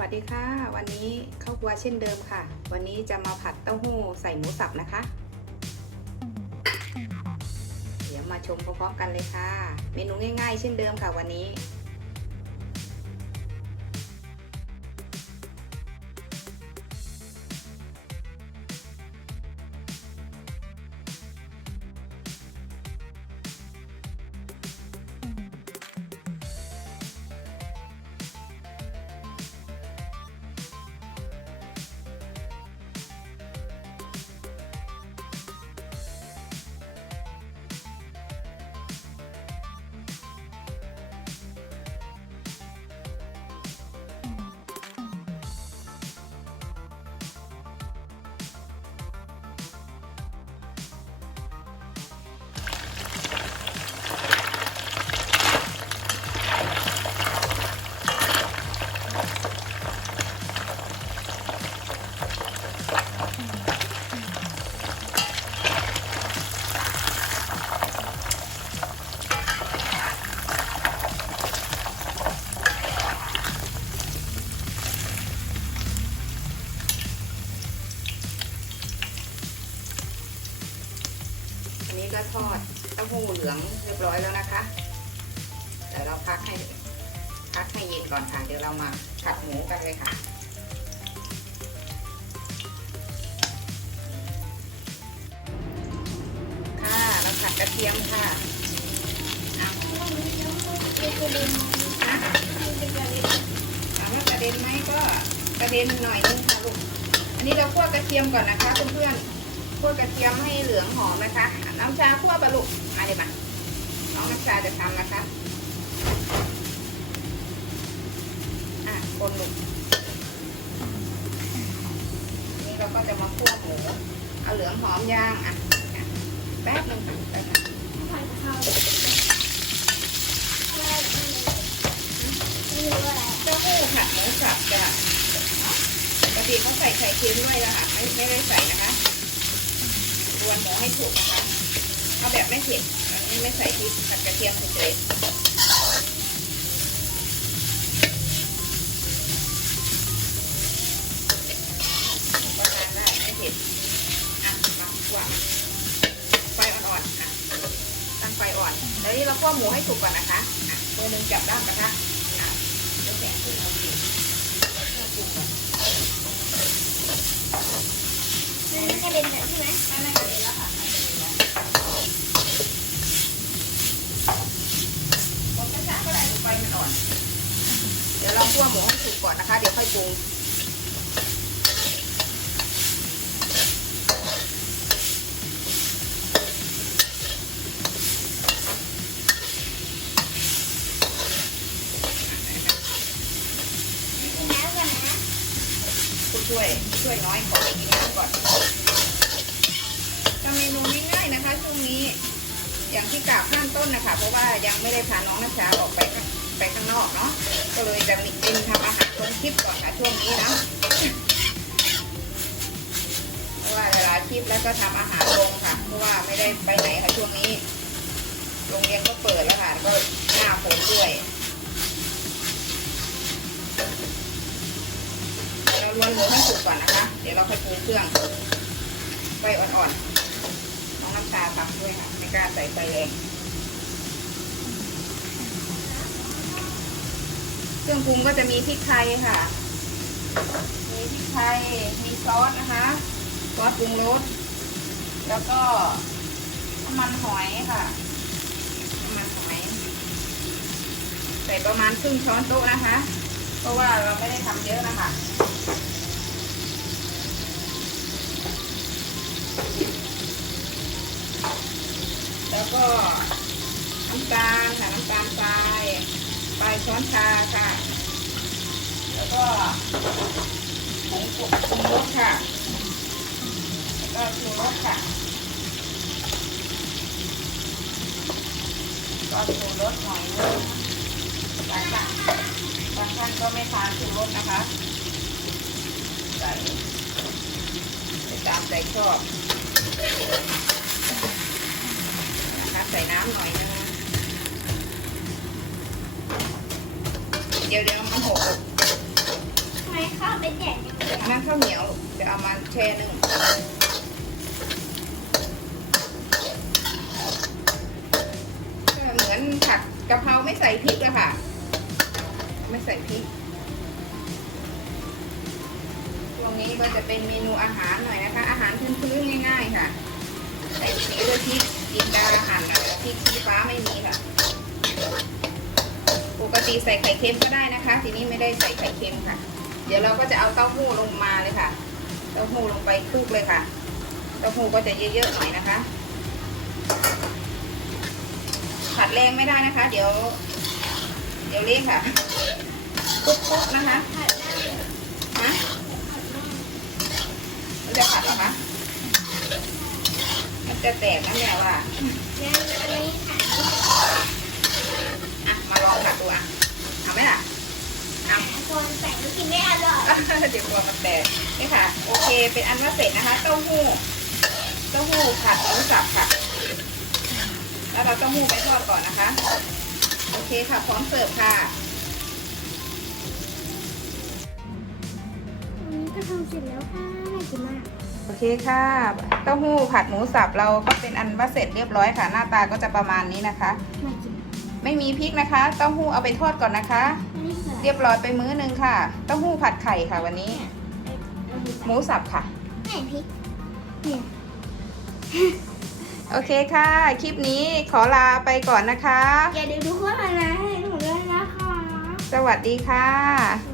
วัสดีค่ะ วันนี้ข้าวครัวเช่นเดิมค่ะ วันนี้จะมาผัดเต้าหู้ใส่หมูสับนะคะ เดี๋ยวมาชมพร้อมๆกันเลยค่ะ เมนูง่าย ๆ เช่นเดิมค่ะวันนี้ ก็ทอดเต้าหู้เหลืองเรียบร้อยแล้วนะคะเดี๋ยวเราพักให้พักให้เย็นก่อนค่ะ เดี๋ยวเรามาผัดหมูกันเลยค่ะค่ะเราผัดกระเทียมค่ะเอานะถามว่ากระเด็นไหมก็กระเด็นหน่อยนึงค่ะลูกอันนี้เราคั่วกระเทียมก่อนนะคะเพื่อนๆ คั่วกระเทียมให้เหลืองหอมนะคะ น้ำชาคั่วปลาลูกมาเลยมาน้องน้ำชาจะทำนะคะอะคนลูกนี่เราก็จะมาคั่วหมูเอาเหลืองหอมย่างอะอะแป๊บนึงค่ะแป๊บนึงเต้าหู้ผัดหมูสับจ้ะปกติเขาใส่ไข่เค็มด้วยนะคะไม่ไม่ได้ใส่นะคะร วนหมูให้ถูกนะคะเอาแบบไม่เผ็ดอันนี้ไม่ใส่พริกกับกระเทียมเฉยๆก็ทานได้ไม่เผ็ดอะมาคั่วไฟอ่อนๆตั้งไฟอ่อนแล้วนี้เราคั่วหมูให้สุกก่อนนะคะอะตัวหนึ่งจับด้านกระทะอะแล้วแกะขึ้นเอาดิเพื่อปรุงก่อนไม่ไม่กระเด็นแล้วค่ะไม่กระเด็นแล้วผมช้าๆก็ได้ดูไฟมันอ่อน เดี๋ยวเรา คั่วหมูให้สุกก่อนนะคะ เดี๋ยวค่อยปรุงผู้ช่วยช่วยน้อยขอไปกินน้ำก่อนทำเมนูง่ายๆนะคะช่วงนี้ อย่างที่กล่าวข้างต้นนะคะ เพราะว่ายังไม่ได้พาน้องนัชชาออกไป ไปข้างนอกเนาะก็เลยจะมีเป็นทำอาหารลงคลิปก่อนค่ะช่วงนี้นะเพราะว่าเวลาคลิปแล้วก็ทำอาหารลงค่ะเพราะว่าไม่ได้ไปไหนค่ะช่วงนี้โรงเรียนก็เปิดแล้วค่ะก็หน้าฝนด้วยเราลวนหมูให้สุกก่อนนะคะ เดี๋ยวเราค่อยปรุงเครื่องไฟอ่อนๆน้องน้ำตาลตักด้วยค่ะไม่กล้าใส่ไฟแรง เครื่องปรุงก็จะมีพริกไทยค่ะ มีพริกไทย มีซอสนะคะ ซอสปรุงรส แล้วก็น้ำมันหอยค่ะน้ำมันหอย ใส่ประมาณครึ่งช้อนโต๊ะนะคะ เพราะว่าเราไม่ได้ทำเยอะนะคะแล้วก็น้ำตาลค่ะน้ำตาลทรายป ลายช้อนชาค่ะ แล้วก็ผงปรุงรสค่ะ แล้วก็ชูรสค่ะก็ชูรสหน่อยนึงบางท่านบางท่านก็ไม่ทานชูรสนะคะใส่ใส่ตามใจชอบนะคะใส่น้ำหน่อยนึง ดี๋ยวเดี๋ยวมันหกทำไมข้าวเป็นแดดอย่างเงี้ยอันนั้นข้าวเหนียวเดี๋ยวเอามาแช่หนึ่งเหมือนผัดกะเพราไม่ใส่พริกอะค่ะ ไม่ใส่พริกช่วงนี้ก็จะเป็นเมนูอาหารหน่อยนะคะ อาหารพื้นๆง่าย ๆ ค่ะ ใส่สีด้วยพริกจินดาหั่นหน่อยแล้วพริกชี้ฟ้าไม่มีค่ะ ปกติใส่ไข่เค็มก็ได้นะคะ ทีนี้ไม่ได้ใส่ไข่เค็มค่ะ เดี๋ยวเราก็จะเอาเต้าหู้ลงมาเลยค่ะ เต้าหู้ลงไปคลุกเลยค่ะ เต้าหู้ก็จะเยอะๆหน่อยนะคะ ผัดแรงไม่ได้นะคะ เดี๋ยว เดี๋ยวเละค่ะคลุกๆนะคะฮะมันจะผัดเหรอคะ มันจะแตกนั่นแหละว่างั้นอันนี้ค่ะ อะ มาลองผัดดูอะ เอาไหมล่ะ เอา คนใส่ก็กินไม่อร่อย เดี๋ยวกลัวมันแตกนี่ค่ะ โอเค เป็นอันว่าเสร็จนะคะ เต้าหู้ เต้าหู้ผัดหมูสับค่ะ แล้วเราเต้าหู้ไปทอดก่อนนะคะ โอเคค่ะ พร้อมเสิร์ฟค่ะอันนี้ก็ทำเสร็จแล้วค่ะน่ากินมาก โอเคค่ะ เต้าหู้ผัดหมูสับเราก็เป็นอันว่าเสร็จเรียบร้อยค่ะ หน้าตาก็จะประมาณนี้นะคะน่ากิน ไม่มีพริกนะคะ เต้าหู้เอาไปทอดก่อนนะคะอันนี้คืออะไรเรียบร้อยไปมื้อหนึงค่ะ เต้าหู้ผัดไข่ค่ะวันนี้ หมูสับค่ะไหนพริกเนี่ยโอเคค่ะ คลิปนี้ขอลาไปก่อนนะคะ อย่าลืมดูโฆษณาให้หนูด้วยนะคะ สวัสดีค่ะส